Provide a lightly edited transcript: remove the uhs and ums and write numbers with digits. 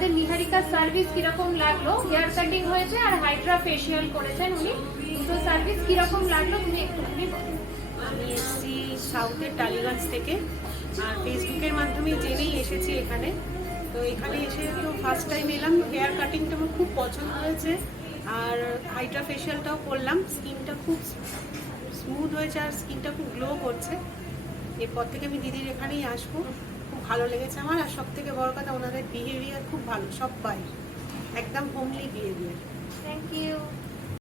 আমাদের নিহারিকার সার্ভিস কিরকম লাগলো? হেয়ার কাটিং হয়েছে আর হাইড্রা ফেশিয়াল করেছেন উনি, তো সার্ভিস কিরকম লাগলো তুমি একটুখানি বলো। আমি এসেছি সাউথের টালিগঞ্জ থেকে, আর ফেসবুকের মাধ্যমে জেনেই এসেছি এখানে। তো এখানে এসে তো ফার্স্ট টাইম এলাম। হেয়ার কাটিংটা আমার খুব পছন্দ হয়েছে, আর হাইড্রা ফেশিয়ালটাও করলাম। স্কিনটা খুব স্মুথ হয়েছে আর স্কিনটা খুব গ্লো করছে। এরপর থেকে আমি দিদির এখানেই আসবো। খুব ভালো লেগেছে আমার, আর সব থেকে বড় কথা ওনাদের বিহেভিয়ার খুব ভালো, সবাই একদম হোমলি বিহেভিয়ার। Thank you.